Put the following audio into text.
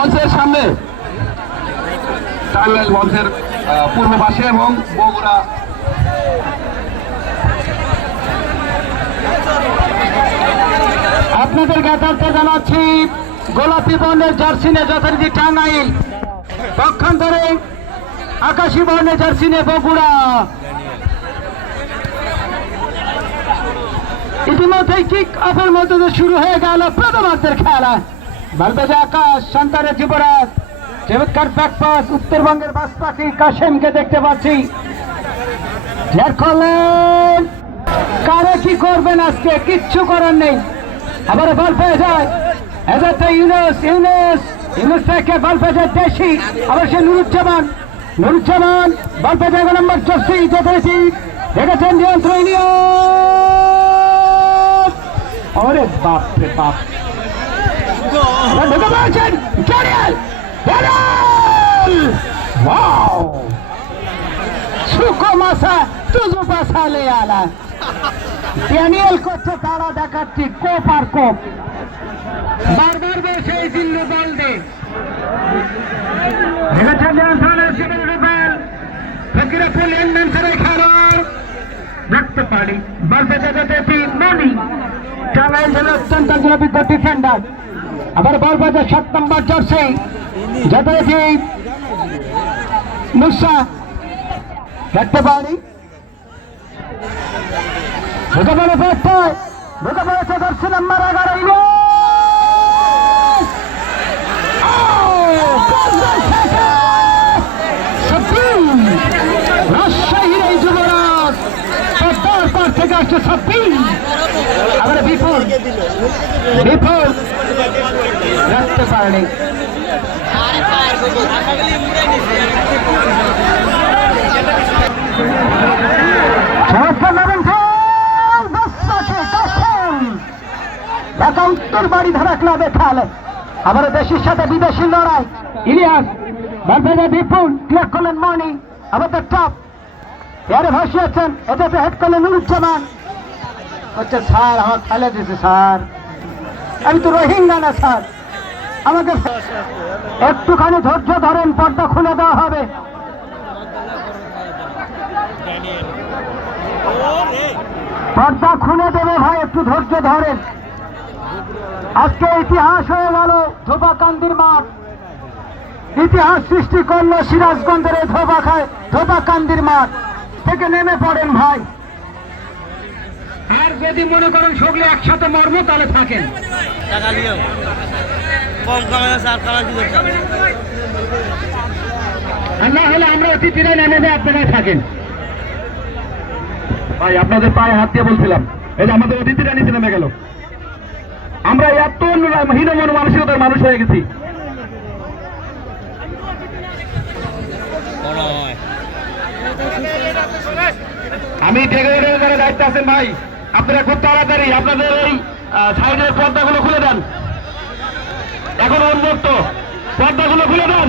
মঞ্চের সামনে টাঙ্গাইল মঞ্চের পূর্ব পাশে এবং বগুড়া আপনাদের জ্ঞাতার্থে জানাচ্ছি, গোলাপি বর্ণের জার্সি নিয়ে যথারীতি টাঙ্গাইল, পক্ষান্তরে আকাশী বর্ণের জার্সি নিয়ে বগুড়া। ইতিমধ্যেই কিক অফের মধ্যে শুরু হয়ে গেল প্রথমার্ধের খেলা। বালবেজা আকাশ সন্তানের যুবরাজ চমৎকার ব্যাকপাস উত্তরবঙ্গের বাস পাখি কাশেমকে দেখতে পাচ্ছি। কারে কি করবেন আজকে? কিচ্ছু করার নেই। আবার বল পেয়ে যায়। এজাতে ইউনুস ইউনুস ইউনুস থেকে বল পেয়ে যায় দেশি। আবার সে নুরুজ্জামান নুরুজ্জামান বল পেয়ে যায় নম্বর জর্সি, যথারীতি দেখেছেন নিয়ন্ত্রণ ওরে বাপ রে বাপ। ঢুকে পড়েছেন ড্যানিয়েল ওয়াও সুকো মাসা তুজু পাসা লে আলা। ড্যানিয়েল করছে তারা দেখাচ্ছি, কোপ আর কোপ। বারবার বেশ এই চিহ্ন বল দে দেখেছেন নিয়ন্ত্রণের সিভিল রিবেল ফকিরাপুল ইন্ডেন্সের খেলোয়াড় দেখতে পারি বল পেতে যেতে মনি টাঙ্গাইল জেলা অত্যন্ত ডিফেন্ডার আবার পেতে সাত নম্বর জার্সি যথারীতি মুসা পারি ঢুকে পড়েছে একটাই ঢুকে নাম্বার এগারো থেকে রাজশাহীর এই যুবরাজ পদ্মার পার থেকে আসছে ছাব্বিশ বিপুল রাখতে বাড়ি ধারা ক্লাবে খেলে। আবার দেশের সাথে বিদেশি লড়াই। ইলিয়াস বালপেজা বিপুল ক্লিয়ার করলেন মনি, আবার তো টপ এয়ারে ভাসিয়েছেন এটাতে হেড করলেন নুরুজ্জামান। হচ্ছে স্যার, আমার খেলে দিছে, স্যার। আমি তো রোহিঙ্গা না, স্যার। আমাকে একটুখানি ধৈর্য ধরেন, পর্দা খুলে দেওয়া হবে। পর্দা খুলে দেবে ভাই, একটু ধৈর্য ধরেন। আজকে ইতিহাস হয়ে গেল ধোপাকান্দির মাঠ। ইতিহাস সৃষ্টি করল সিরাজগঞ্জের এই ধোপা খায় ধোপাকান্দির মাঠ। থেকে নেমে পড়েন ভাই। আর যদি মনে করেন সগলে একসাথে মর্ম তাহলে থাকেন। না হলে আমরা অতিথিরা নেমে যাই আপনারা থাকেন। ভাই আপনাদের পায়ে হাত দিয়ে বলছিলাম এই যে আমাদের অতিথিরা নিচে নেমে গেল। আমরা এত হীনমন মানসিকতার মানুষ হয়ে গেছি। আমি টেকে যারা দায়িত্ব আছেন ভাই। আপনারা খুব তাড়াতাড়ি আপনাদের এই সাইডের পর্দাগুলো খুলে দেন। এখন উন্মুক্ত। পর্দাগুলো খুলে দেন।